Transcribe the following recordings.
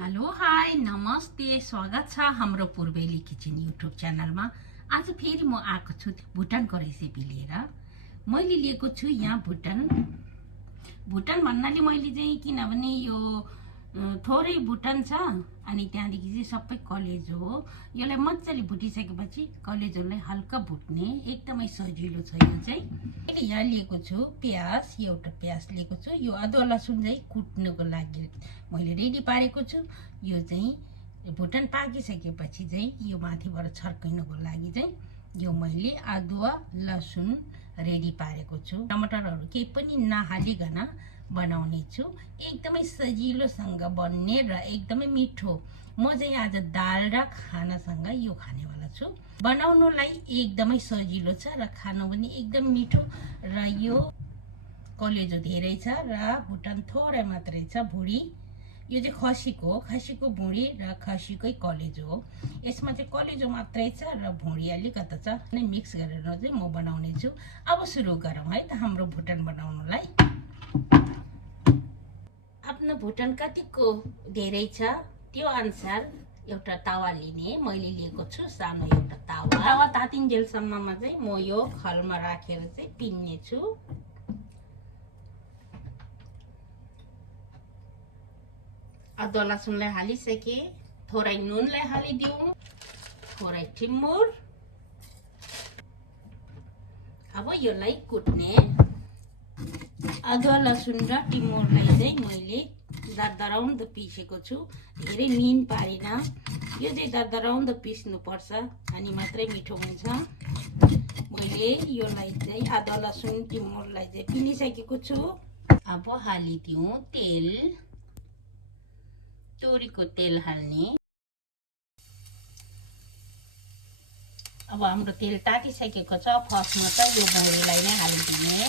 Hello hi नमस्ते स्वागत छ हाम्रो पूर्वेली किचन युट्युब च्यानलमा। आज फेरि म आएको छु भुटानको रेसिपी लिएर। मैले लिएको छु यहाँ भुटान भन्नाले मैले चाहिँ किनभने यो थोरै भुटान छ अनि त्यहाँदेखि चाहिँ सबै कलेजो हो। यसलाई मजाले भुटिसकेपछि कलेजोलाई हल्का भुट्ने एकदमै सजिलो छ। यो चाहिँ मैले यहाँ लिएको छु प्याज, एउटा प्याज लिएको छु। यो अदुवा लसुन चाहिँ कुट्नुको लागि मैले रेडी पारेको छु। यो चाहिँ भुटान पाकिसकेपछि चाहिँ यो माथिबाट छर्किनुको लागि चाहिँ यो मैले अदुवा लसुन रेडी पारेको छु। टमाटरहरू केही पनि नहालिकन बनाउने छु। एकदमै सजिलोसँग बन्ने र एकदमै मिठो। म चाहिँ आज दाल र खानासँग यो खानेवाला छु। बनाउनुलाई एकदमै सजिलो छ र खानु पनि एकदम मिठो। र यो कलेजो धेरै छ र भुटान थोरै मात्रै छ भुँडी। यो चाहिँ खसीको भुँडी र खसीकै कलेजो हो। यसमा चाहिँ कलेजो मात्रै छ र भुँडी अलिकता छ नै मिक्स गरेर चाहिँ म बनाउने छु। अब सुरु गरौँ है त हाम्रो भुटान बनाउनुलाई। आफ्नो भुटान कतिको धेरै छ त्यो अनुसार एउटा तावा लिने। मैले लिएको छु सानो एउटा तावा तातिन्जेलसम्ममा चाहिँ म यो खलमा राखेर चाहिँ पिन्ने छु। अदुवा लसुनलाई हालिसके, थोरै नुनलाई हालिदिउँ, थोरै टिमुर। अब यसलाई कुट्ने। अदुवा लसुन र टिमुरलाई चाहिँ मैले दरदराउँदो पिसेको छु। धेरै मिहिन पारिन। यो चाहिँ दरदराउँदो पिस्नुपर्छ अनि मात्रै मिठो हुन्छ। मैले यसलाई चाहिँ अदुवा लसुन टिमुरलाई चाहिँ पिनिसकेको छु। अब हालिदिउँ तेल, तोरीको तेल हाल्ने। अब हाम्रो तेल तातिसकेको छ। फर्स्टमा त यो भुँडीलाई नै हालिदिने।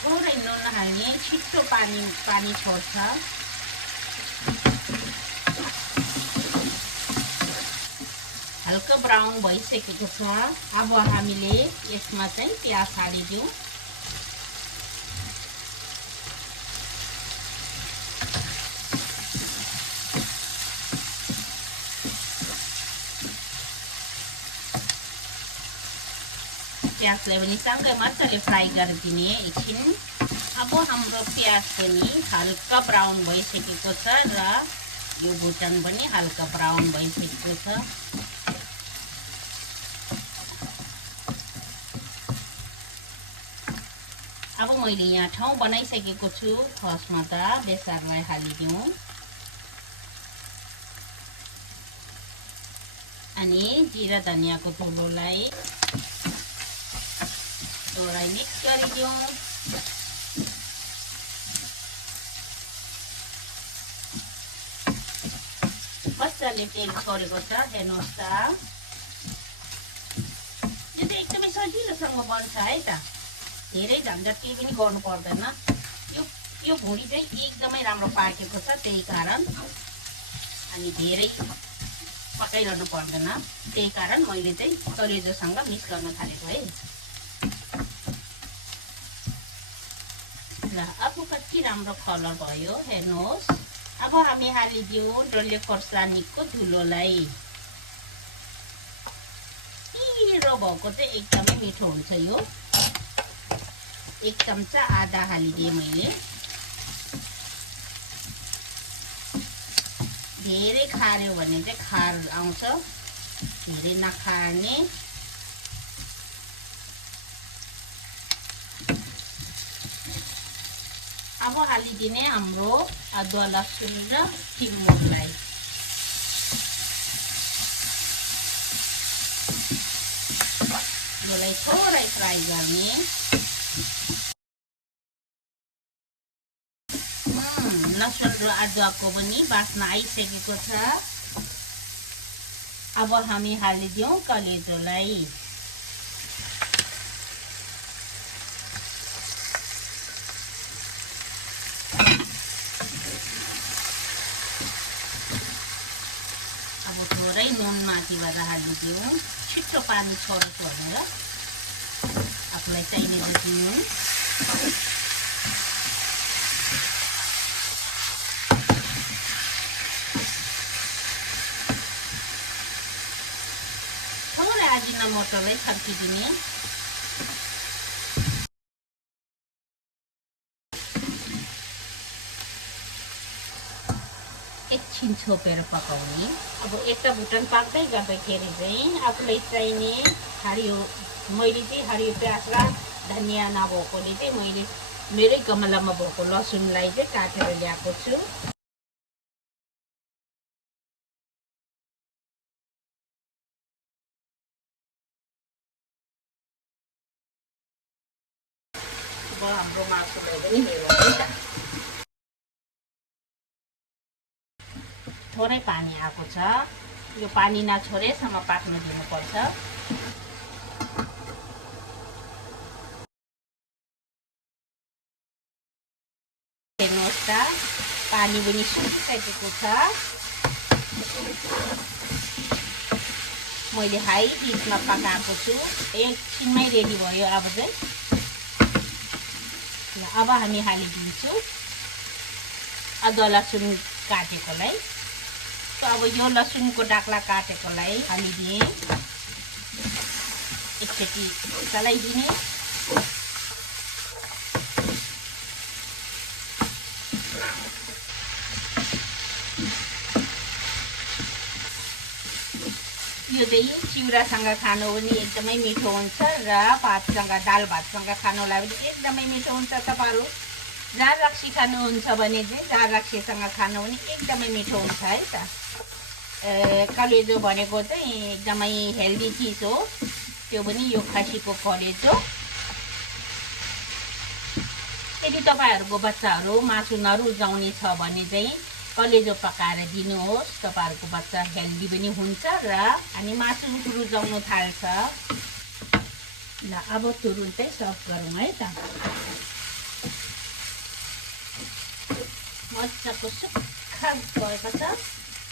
थोरै नुन हाल्ने, छिट्टो पानी छोड्छ। हल्का ब्राउन भइसकेको छ। अब हामीले यसमा चाहिँ प्याज हालिदिउँ। प्याजलाई पनि सँगै मजाले फ्राई गरिदिने एकछिन। अब हाम्रो प्याज पनि हल्का ब्राउन भइसकेको छ र यो भुटान पनि हल्का ब्राउन भइसकेको छ। अब मैले यहाँ ठाउँ बनाइसकेको छु। फर्स्टमा त बेसारलाई हालिदिउँ अनि जिरा धनियाँको धुलोलाई थोरै मिक्स गरिदिउँ। मजाले तेल छोडेको छ, हेर्नुहोस् त। यो चाहिँ एकदमै सजिलोसँग बन्छ है त। धेरै झन्झट केही पनि गर्नु पर्दैन। यो भुँडी चाहिँ एकदमै राम्रो पाकेको छ, त्यही कारण अनि धेरै पकाइरहनु पर्दैन। त्यही कारण मैले चाहिँ कलेजोसँग मिक्स गर्न थालेको है। ल अब कति राम्रो कलर भयो हेर्नुहोस्। अब हामी हालिदिउँ डल्ले खोर्सानीको धुलोलाई। पिरो भएको चाहिँ एकदमै मिठो हुन्छ यो। 1 चम्चा आधा हालिदिएँ मैले। धेरै खार्यो भने चाहिँ खार आउँछ, धेरै नखार्ने। अब हालिदिने हाम्रो अदुवा लसुन र टिमुरलाई। यसलाई थोरै फ्राई गर्ने। लसुन र अदुवाको पनि बास्ना आइसकेको छ। अब हामी हालिदिउँ कलेजोलाई। अब थोरै नुन माथिबाट हालिदिउँ, छिट्टो पानी छोड्छ भनेर। आफूलाई चाहिने जति नुन। थोरै अजिनामोटोलाई छर्किदिने। एकछिन छोपेर पकाउने। अब एउटा भुटन पाक्दै गर्दाखेरि चाहिँ आफूलाई चाहिने हरियो, मैले चाहिँ हरियो प्याज र धनियाँ नभएकोले चाहिँ मैले मेरै गमलामा भएको लसुनलाई चाहिँ काटेर ल्याएको छु। अब हाम्रो मासुलाई पनि हेर्नु, थोरै पानी आएको छ। यो पानी नछोडेसम्म पाक्न दिनुपर्छ। हेर्नुहोस् त, पानी पनि सुकिसकेको छ। मैले हाई हिटमा पकाएको छु। एकछिनमै रेडी भयो। अब चाहिँ अब हामी हालिदिन्छौँ अदुवा लसुन काटेकोलाई। अब यो लसुनको डाक्ला काटेकोलाई हालिदिएँ। एकचोटि चलाइदिने। यो चाहिँ चिउरासँग खानु पनि एकदमै मिठो हुन्छ र भातसँग, दाल भातसँग खानुलाई पनि एकदमै मिठो हुन्छ। तपाईँहरू झार रक्सी खानुहुन्छ भने चाहिँ झार रक्सीसँग खानु पनि एकदमै मिठो हुन्छ है त। कलेजो भनेको चाहिँ एकदमै हेल्दी चिज हो। त्यो पनि यो खसीको कलेजो। यदि तपाईँहरूको बच्चाहरू मासु नरुचाउने छ भने चाहिँ कलेजो पकाएर दिनुहोस्। तपाईँहरूको बच्चा हेल्दी पनि हुन्छ र अनि मासु रुचाउनु थाल्छ। ल अब तुरुन्तै सर्भ गरौँ है त। मजाको सुक्खा भएको छ।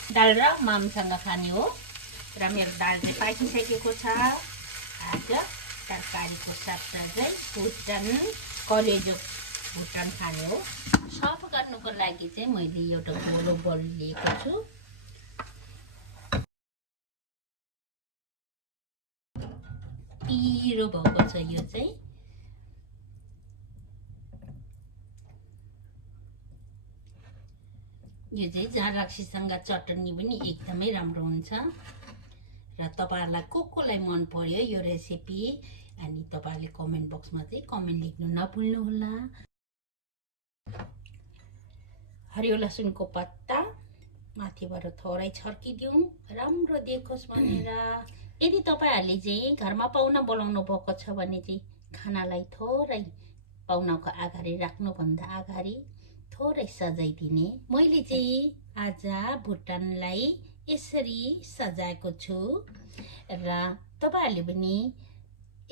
दाल र मामसँग खाने हो र मेरो दाल चाहिँ पाकिसकेको छ। आज तरकारीको साथमा चाहिँ भुटन, कलेजो भुटन खाने हो। सर्भ गर्नुको लागि चाहिँ मैले एउटा गोलो बोल लिएको छु। पिरो भएको छ यो चाहिँ। यो चाहिँ झार रक्सीसँग चटनी पनि एकदमै राम्रो हुन्छ। र तपाईँहरूलाई कोलाई मन पर्यो यो रेसिपी, अनि तपाईँहरूले कमेन्ट बक्समा चाहिँ कमेन्ट लेख्नु नभुल्नुहोला। हरियो लसुनको पत्ता माथिबाट थोरै छर्किदिउँ राम्रो देखोस् भनेर। यदि तपाईँहरूले चाहिँ घरमा पाहुना बोलाउनु भएको छ भने चाहिँ खानालाई थोरै पाहुनाको अगाडि राख्नुभन्दा अगाडि थोरै सजाइदिने। मैले चाहिँ आज भुटनलाई यसरी सजाएको छु र तपाईँहरूले पनि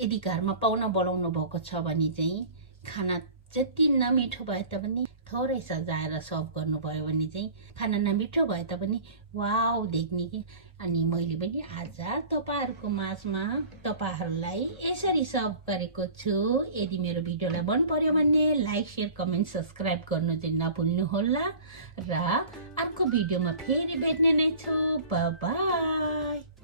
यदि घरमा पाहुना बोलाउनु भएको छ भने चाहिँ खाना जति नमिठो भए तापनि थोरै सजाएर सर्भ गर्नुभयो भने चाहिँ खाना नमिठो भए तापनि वाउ देख्ने कि। अनि मैले पनि आज तपाईँहरूको माझमा तपाईँहरूलाई यसरी सर्भ गरेको छु। यदि मेरो भिडियोलाई मन पर्यो भने लाइक, शेयर, कमेन्ट, सब्सक्राइब गर्नु चाहिँ नभुल्नुहोला र अर्को भिडियोमा फेरि भेट्ने नै छु। Bye bye.